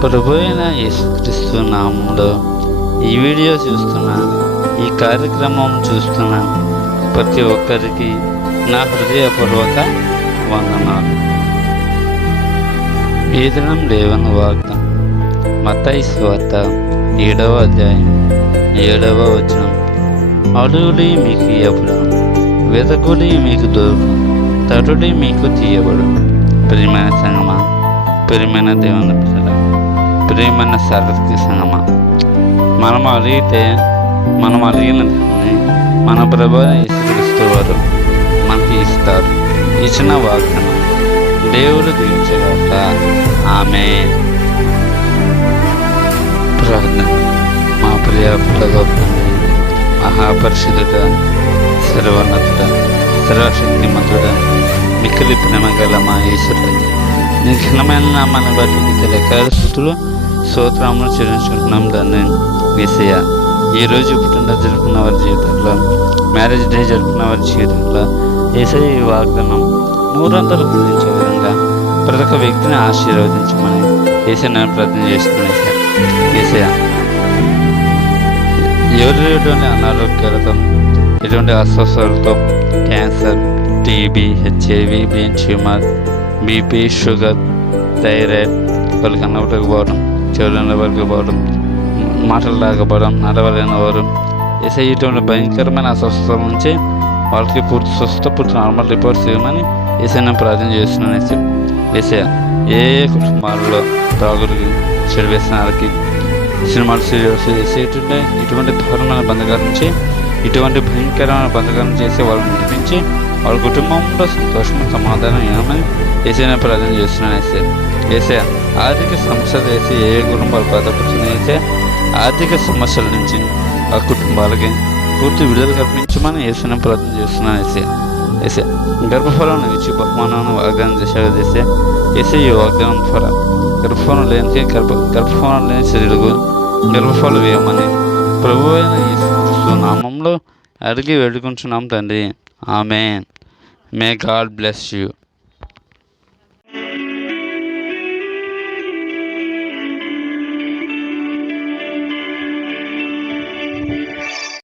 ప్రభు అయిన యేసుక్రీస్తు నామంలో ఈ వీడియో చూస్తున్న, ఈ కార్యక్రమం చూస్తున్న ప్రతి ఒక్కరికి నా హృదయపూర్వక వందనాలు. ఈ దినం దేవుని వాగ్దానం మత్తయి సువార్త 7వ అధ్యాయం 7వ వచనం. అడుగుడి మీకు ఇవ్వబడును, వెతకుడి మీకు దొరుకును, తటుడి మీకు తీయబడును. ప్రియమైన సంగమా, ప్రియమైన దేవుని ప్రజల, ప్రియమైన సార్వత్రిక సంగమా, మనం అడిగిన దాన్ని మన ప్రభువైన యేసుక్రీస్తు వారు మనకి ఇస్తారు. ఇచ్చిన వాగ్దానం దేవుడు దీవించగాక. ఆమేన్. ప్రార్థన. మా ప్రియ పరలోకపు మహాపరిశుద్ధుడా, సర్వోన్నతుడా, సర్వశక్తిమంతుడా, మిక్కిలి ప్రేమ గల మా యేసురాజా, నీ ఘనమైన నామాన్ని బట్టి నీకు లెక్కల స్తుతులు స్తోత్రములు చెల్లించుకుంటున్నాం. దాన్ని యేసయ్య, ఈరోజు పుట్టినరోజు జరుపుకున్న వారి జీవితంలో, మ్యారేజ్ డే జరుపుకున్న వారి జీవితంలో యేసయ్య ఈ వాగ్దానం నూరంతలు పూజించే విధంగా ప్రతి ఒక్క వ్యక్తిని ఆశీర్వదించమని యేసయ్య నేను ప్రార్థన చేస్తున్నాను. యేసయ్య, ఎవరు ఎటువంటి అనారోగ్యాలతో, ఎటువంటి అస్వస్థతలతో, cancer, TB, HIV, brain tumour, BP, sugar, thyroid, వాళ్ళకి అన్నవటకపోవడం, చెవుల వరకు పోవడం, మాటలు రాకపోవడం, నడవలేని వారు యేసయ్య ఇటువంటి భయంకరమైన అస్వస్థతల నుంచి వాళ్ళకి పూర్తి స్వస్థ, పూర్తి నార్మల్ రిపోర్ట్స్ ఇవ్వమని యేసయ్య నేను ప్రార్థన చేస్తున్నాను. యేసయ్య, ఏ కుటుంబాలలో తాగుడికి, చెడు వ్యసనాలకి, సినిమాలు, సీరియల్స్ చేసేటంటే ఇటువంటి దారుణమైన బంధకాల నుంచి, ఇటువంటి భయంకరమైన బంధకాలను చేసి వాళ్ళని విడిపించి వాళ్ళ కుటుంబంలో సంతోషం, సమాధానం ఏమని యేసయ్య నేను ప్రార్థన చేస్తున్నాను. యేసయ్య, ఆర్థిక సమస్యలు వేసి ఏ కుటుంబాలు బాధపడుతున్నాయి, యేసయ్య ఆర్థిక సమస్యల నుంచి ఆ కుటుంబాలకి పూర్తి విడుదల కల్పించమని యేసయ్య ప్రార్థన చేస్తున్నాను. యేసయ్య, గర్భఫలం ఇచ్చి బహుమానాన్ని వాగ్దానం చేశాడు. యేసయ్య వాగ్దానం ద్వారా గర్భఫలం లేని శరీరకు గర్భఫలం వేయమని ప్రభువైన యేసుక్రీస్తు నామంలో అడిగి వేడుకుంటున్నాం తండ్రి. Amen. May God bless you.